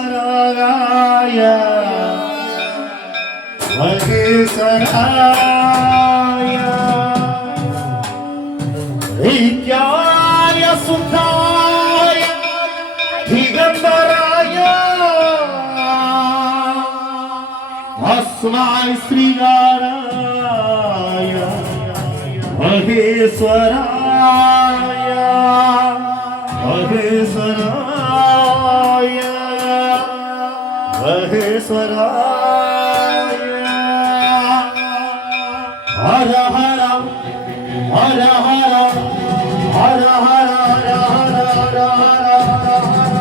अश्वाघराय महेशराय दैत्याय सुताय दिगंबराय अस्माय श्रीगाराय महेश्वराय महेश्वराय महेश्वराय हर हर हर हर हर हर हर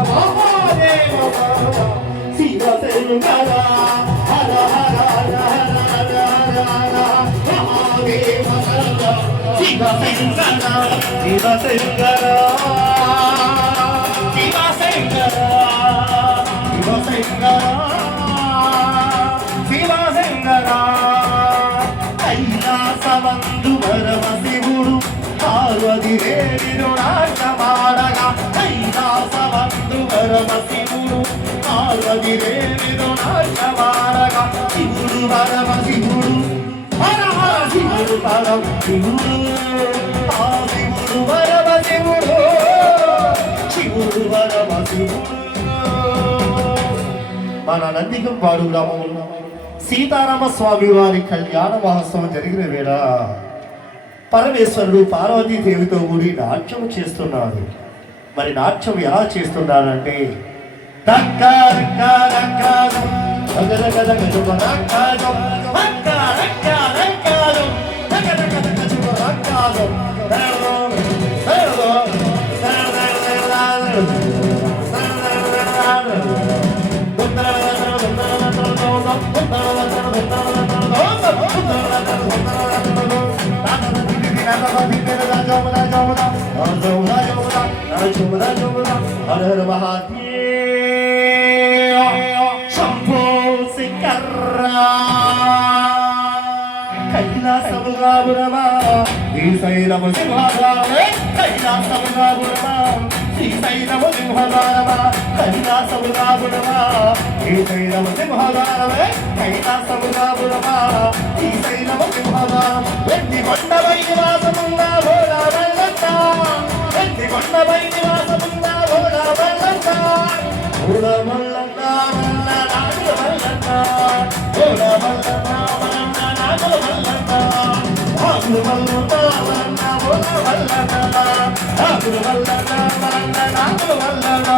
महादेव शिव शंकर हर हर हर महादेव शिव शंकर शिव शंकर शिव शंकर शिव शंकर शिव शंकर కైలాసమందు భరమ శివుడు పార్వతి దేవిను నాశమాడగా కైలాసమందు భరమ శివుడు పార్వతి దేవిను నాశమాడగా శివుడు భరమ శివుడు హర హర శివుడు పరమ శివుడు ఆ శివుడు భరమ శివుడు శివుడు భరమ శివుడు. మన నందికంపాడు గ్రామంలో సీతారామ స్వామి వారి కళ్యాణ మహోత్సవం జరిగిన వేళ పరమేశ్వరుడు పార్వతీదేవితో కూడి నాట్యం చేస్తున్నారు. మరి నాట్యం ఎలా చేస్తున్నారంటే హర హర మహాదేవ శంభో శంకర కైలాసముగాపురమా శ్రీశైలము సింహద్వారమే కైలాసముగాపురమా శ్రీశైలము సింహద్వారమా కైలాసముగాపురమా శ్రీశైలము సింహద్వారమే కైలాసముగాపురమా శ్రీశైలము సింహద్వారం వెండి కొండపై నివాసమున్నా భోలా వల్లన్న వెండి కొండపై నివాసమున్నా భోలా వల్లన్న భోలా వల్లన్న వల్ల నాగుల వల్లన్న భోలా వల్లన్న వల్ల నాగుల వల్లన్న నాగుల వల్లన్న వల్ల భోలా వల్లన్న నాగుల వల్లన్న వల్ల నాగుల వల్లన్న.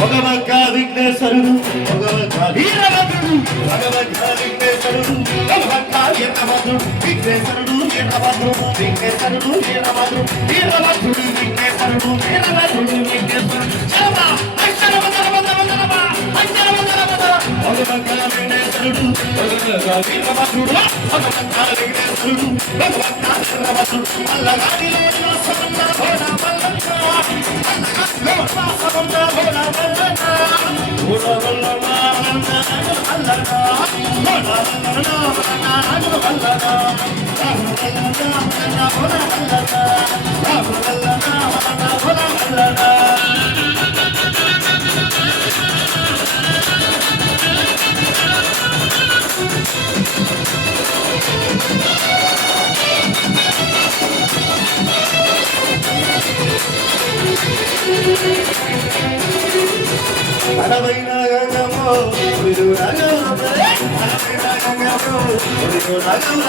భగవద్గ విఘ్నేశ్వరుడు భగవద్గ వీరభద్రుడు భగవద్గ విఘ్నేశ్వరుడు భగవద్గ వీరభద్రుడు విఘ్నేశ్వరుడు వీరభద్రుడు విఘ్నేశ్వరుడు వీరభద్రుడు వీరభద్రుడు విఘ్నేశ్వరుడు వీరభద్రుడు విఘ్నేశ్వరుడు శరమ అక్షరమ శరమ శరమ శరమ అక్షరమ శరమ శరమ భగవద్గ విఘ్నేశ్వరుడు భగవద్గ వీరభద్రుడు భగవద్గ విఘ్నేశ్వరుడు భగవద్గ వీరభద్రుడు అల్లగాడిలో సమంత భోలా వల్లన్న సమంత భోలా అడవైన గంగమ్మో విడు రాగమ్మ అడవైన గంగమ్మో విడు రాగమ్మ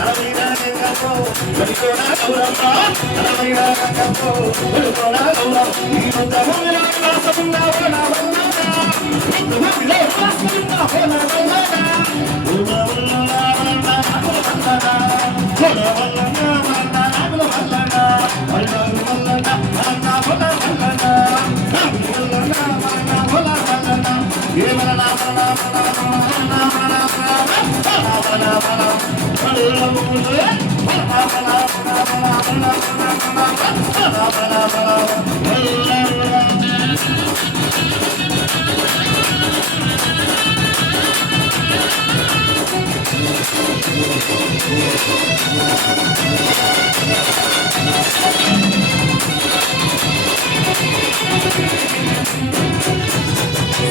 అడవైన గంగమ్మో విడు రాగమ్మ అడవైన గంగమ్మో విడు రాగమ్మ ఈ మందముల వాసమున్నా వలా వల్లనా మందముల వాసమున్నా వలా వల్లనా వలా వల్లనా వల్లనా వలా వల్లనా వల్లనా వలా వల్లనా వల్లనా వలా వల్లనా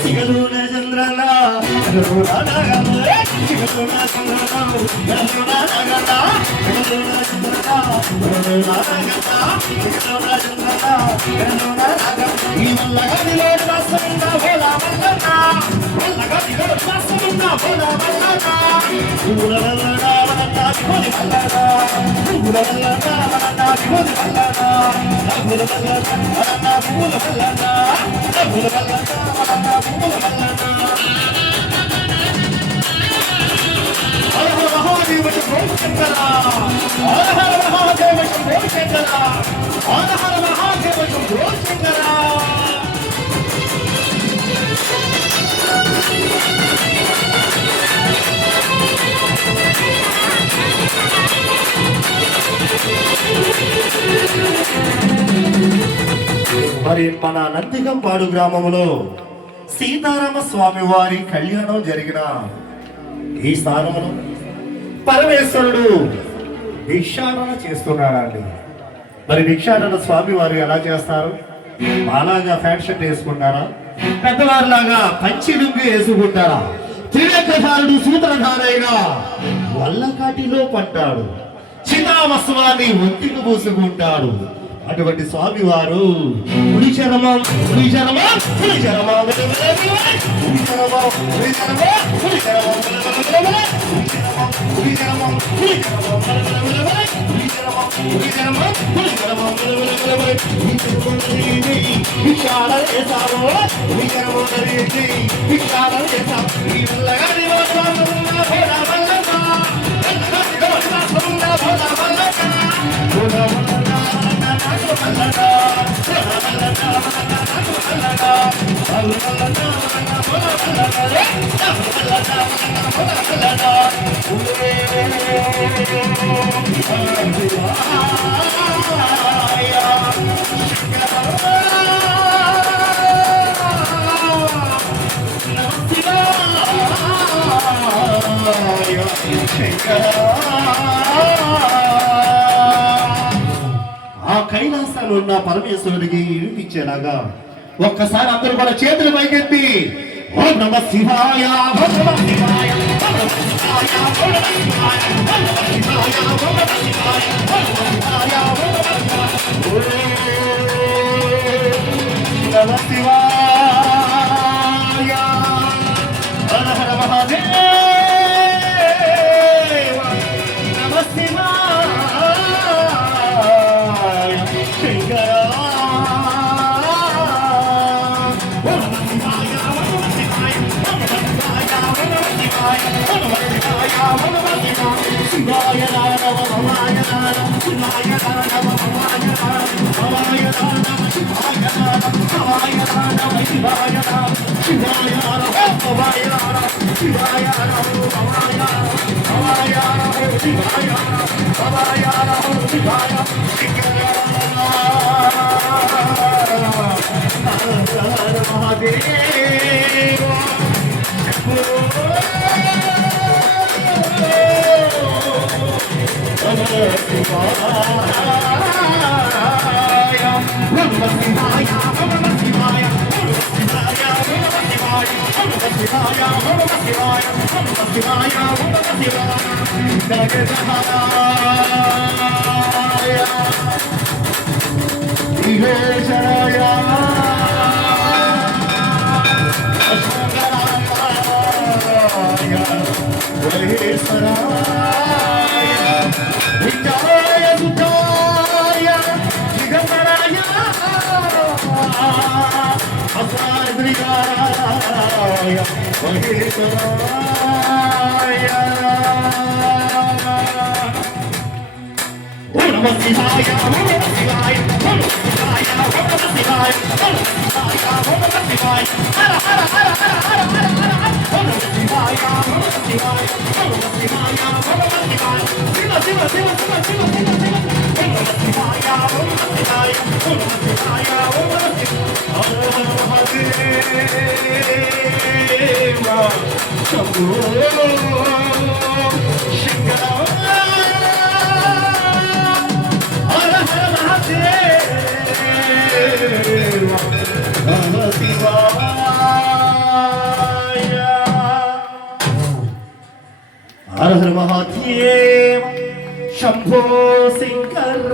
సిగలున చంద్రన సిగలున నగన సిగలున చంద్రన సిగలున నగన సిగలున చంద్రన సిగలున నగన సిగలున చంద్రన సిగలున నగన ఈ వల్లగదిలో వాసమున్న భోలా మల్లన్న వల్లగదిలో వాసమున్న భోలా మల్లన్న పూల వల్లన వల్లన భోలి మల్లన్న పూల వల్లన వల్లన భోలి మల్లన్న పూల వల్లన వల్లన పూల మల్లన్న పూల వల్లన వల్లన పూల మల్లన్న హర హర మహాదేవ శంభో శంకర హర హర మహాదేవ శంభో శంకర హర హర మహాదేవ శంభో శంకర మరి మన నందిగంపాడు గ్రామంలో సీతారామ స్వామి వారి కళ్యాణం జరిగిన ఈ స్థానంలో పరమేశ్వరుడు భిక్షాటన చేస్తున్నాడండి. మరి భిక్షాటన స్వామి వారు ఎలా చేస్తారు? అలాగా ఫ్యాన్ షర్ట్ వేసుకుంటారా? పెద్దవారిలాగా పంచి లుంగి వేసుకుంటారా? త్రినేత్రధారుడు సూత్రధారైన వల్లకాటిలో పడ్డాడు, చితావస్వాన్ని ఒంటికి పూసుకుంటాడు. అటువంటి స్వామి వారు పులి చరమం పులి చరమం పులి చరమం పులి చరమం పులి చరమం పులి చరమం పులి చరమం పులి చరమం పులి చరమం పులి చరమం విశాల చేసావో పులి చరమం విశాల చేసావు ఈ వల్లగాడి ఆ కైలాసాలు ఉన్న పరమేశ్వరుడికి ఇచ్చేలాగా ఒక్కసారి అందరూ కూడా చేతులు పైకెత్తి ఓం నమ శివాయ ఓం నమ శివాయ ఓం నమ శివాయ ఓం నమ శివాయ ఓం నమ శివాయ ఓం నమ శివాయ ఓం నమ శివాయ ఓం నమ శివాయ హర హర మహాదేవ నమ శివాయ శంకర శివాయ రామ భవాయ రామ శివాయ రామ భవాయ రామ భవాయ రామ శివాయ రామ భవాయ రామ శివాయ రామ శివాయ రామ భవాయ రామ శివాయ రామ భవాయ రామ భవాయ రామ శివాయ రామ భవాయ రామ శివాయ మహాదేవ Hara हर हर महादेव शंभो शंकर